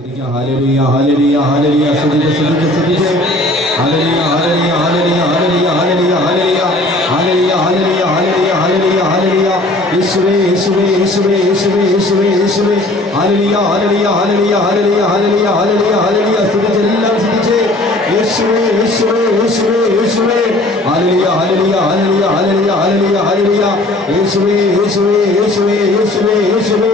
Hallelujah hallelujah hallelujah സ്തുതിച്ച് hallelujah hallelujah hallelujah hallelujah hallelujah hallelujah hallelujah hallelujah hallelujah hallelujah യേശുവേ യേശുവേ യേശുവേ യേശുവേ യേശുവേ യേശുവേ hallelujah hallelujah hallelujah hallelujah hallelujah hallelujah hallelujah സ്തുതിച്ച് എല്ലാം സ്തുതിച്ച് യേശുവേ യേശുവേ യേശുവേ യേശുവേ hallelujah hallelujah hallelujah hallelujah hallelujah hallelujah യേശുവേ യേശുവേ യേശുവേ യേശുവേ യേശുവേ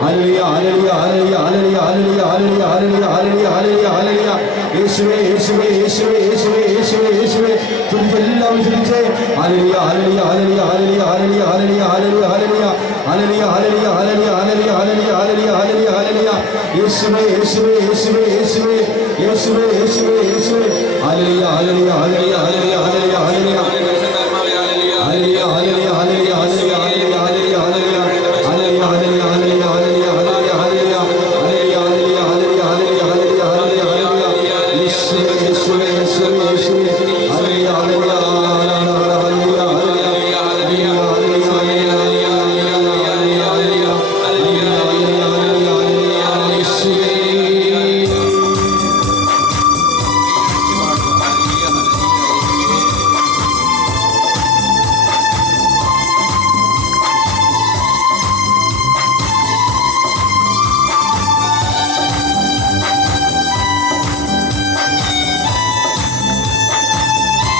hallelujah hallelujah hallelujah hallelujah hallelujah hallelujah hallelujah hallelujah hallelujah യേശുവേ യേശുവേ യേശുവേ യേശുവേ യേശുവേ യേശുവേ സ്തുതിച്ച് എല്ലാം സ്തുതിച്ച് hallelujah hallelujah hallelujah hallelujah hallelujah hallelujah hallelujah hallelujah hallelujah hallelujah hallelujah hallelujah hallelujah hallelujah hallelujah യേശുവേ യേശുവേ യേശുവേ യേശുവേ യേശുവേ യേശുവേ യേശുവേ hallelujah hallelujah hallelujah hallelujah hallelujah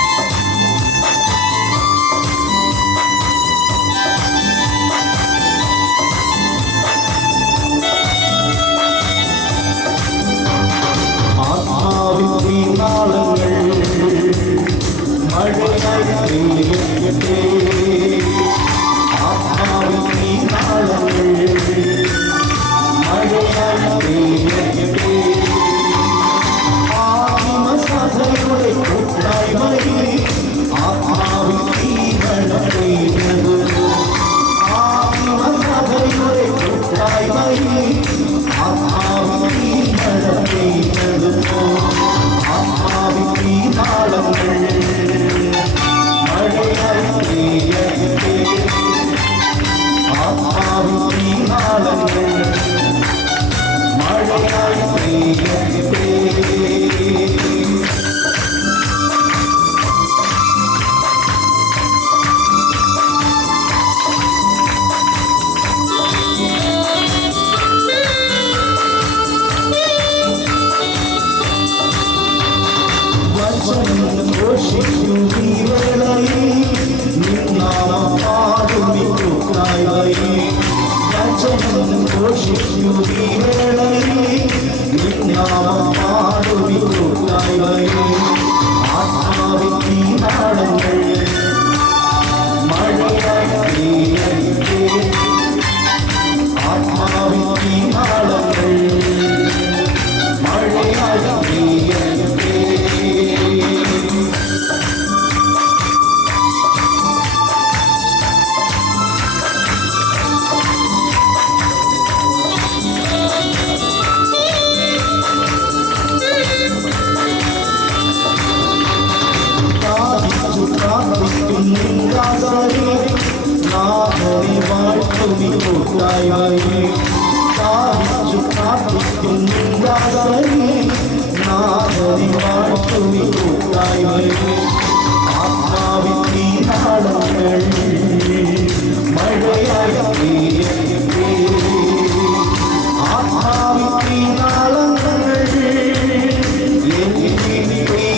hallelujah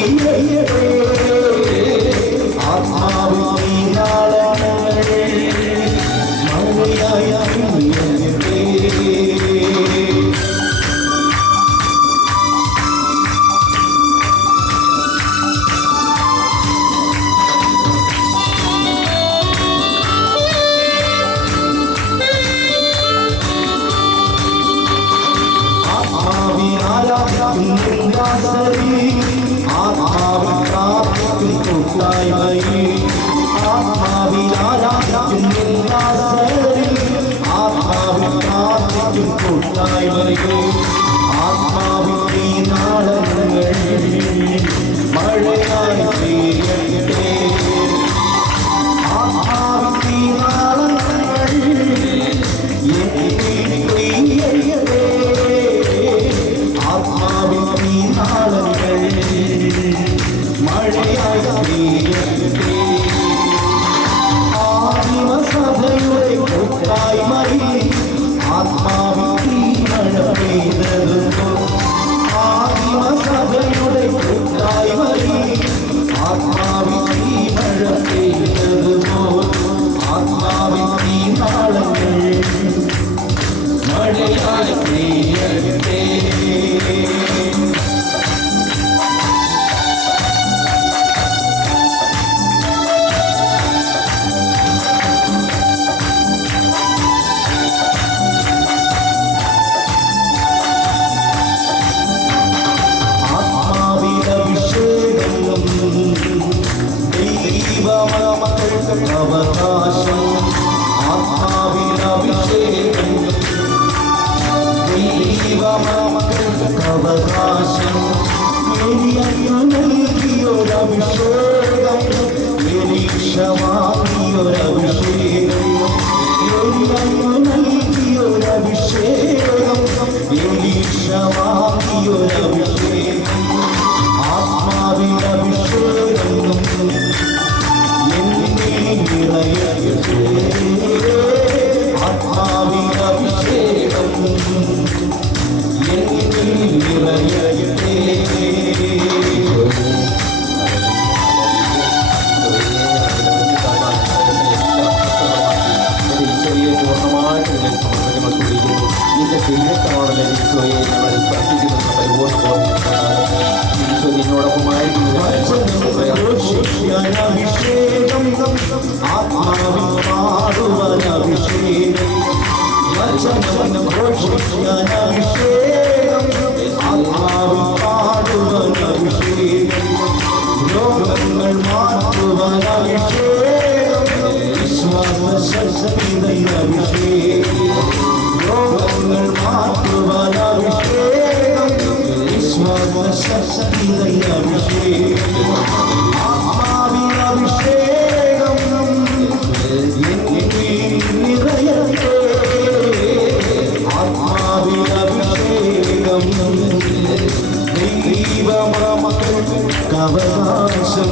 hallelujah hallelujah അവകാശം നൽകിയൊരഭിഷേകം എലീശവാങ്ങിയൊരഭിഷേകം നൽകിയൊരഭിഷേകം എലീശവാങ്ങിയൊരഭിഷേകം ആത്മാവിനഭിഷേകം എന്നിൽ നിറയട്ടെ ആത്മാവിനഭിഷേകം എന്നിൽ നിറയട്ടെ അഭിഷേകം ആത്മാവിനഭിഷേകം ആത്മാവിനഭിഷേകം രോഗങ്ങൾ മാറ്റുവാനഭിഷേകം വിശ്വാസശക്തിയഭിഷേകം രോഗങ്ങൾ മാറ്റുവാനഭിഷേകം വിശ്വാസശക്തിയഭിഷേകം ആത്മാവിനഭിഷേകം നിറയട്ടെ ആത്മാവിനഭിഷേകം ദൈവമക്കൾക്കവകാശം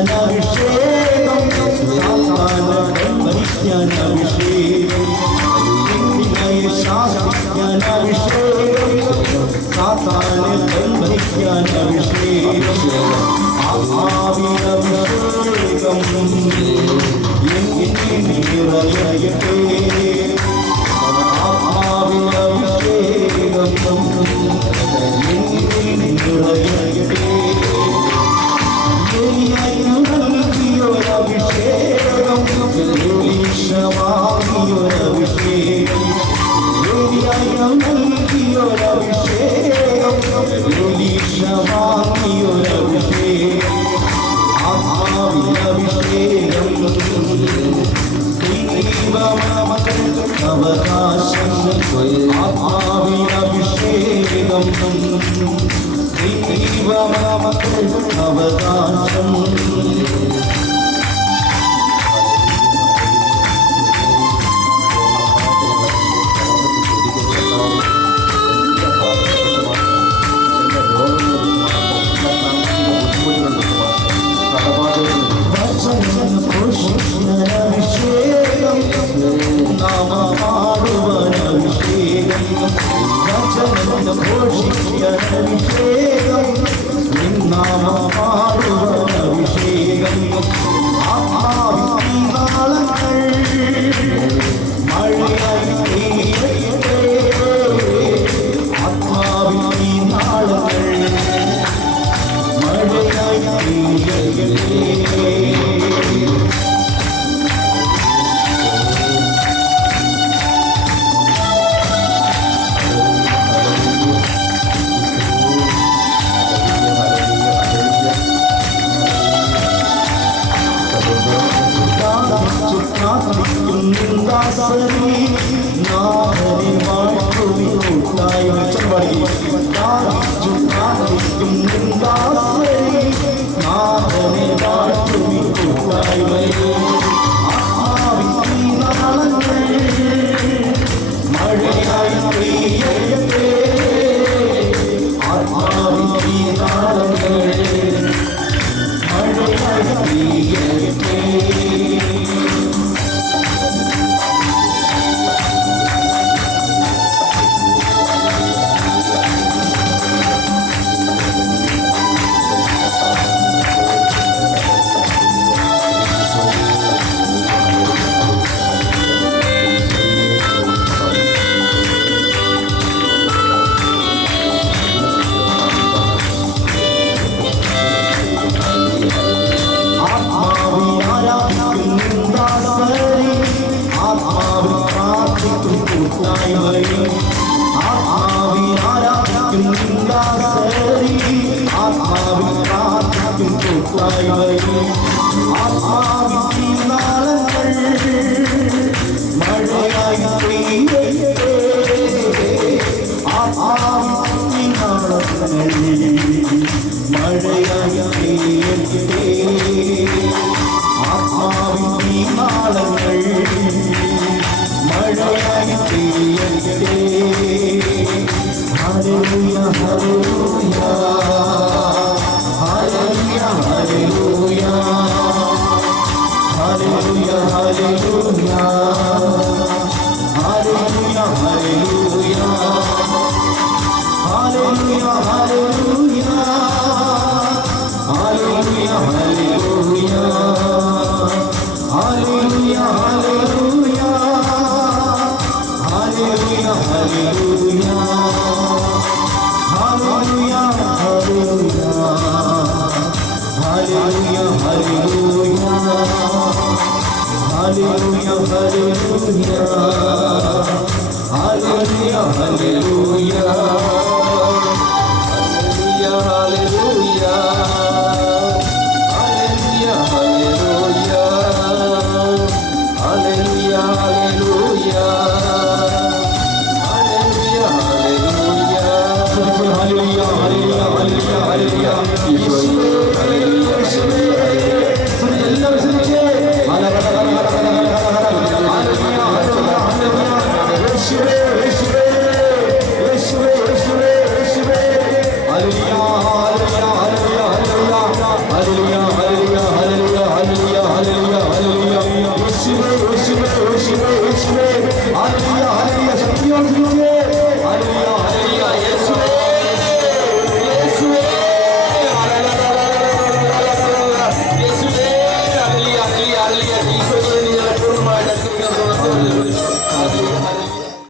ശാസിക്കാനഭിഷേകം സാത്താനഭിഷേകം ശാസിക്കാനഭിഷേകം സാത്താനെ ബന്ധിക്കാനഭിഷേകം ആത്മാവിനഭിഷേകം എന്നിൽ നിറയട്ടെ ആത്മാവിനഭിഷേകം എന്നിൽ നിറയട്ടെ നൽകിയൊരഭിഷേകം എലീശവാങ്ങിയൊരഭിഷേകം നൽകിയൊരഭിഷേകം എലീശവാങ്ങിയൊരഭിഷേകം ആത്മാവിനഭിഷേകം അവകാശം ആത്മാവിനഭിഷേകം അവകാശം മഹിമയും ആത്മാവിൽ ആരാധിക്കും ദാസരി ആത്മാവിൽ പ്രാർത്ഥിക്കും കൂട്ടായ്മയും ആത്മാവിൻ നാളങ്ങൾ മഴയായി പെയ്യട്ടെ ആത്മാവിൻ നാളങ്ങൾ മഴയായി പെയ്യട്ടെ ആത്മാവിൻ നാളങ്ങൾ മഴയായി പെയ്യട്ടെ hallelujah hallelujah hallelujah hallelujah hallelujah hallelujah hallelujah hallelujah hallelujah hallelujah hallelujah hallelujah hallelujah hallelujah hallelujah hallelujah hallelujah hallelujah hallelujah hallelujah, hallelujah, hallelujah, hallelujah.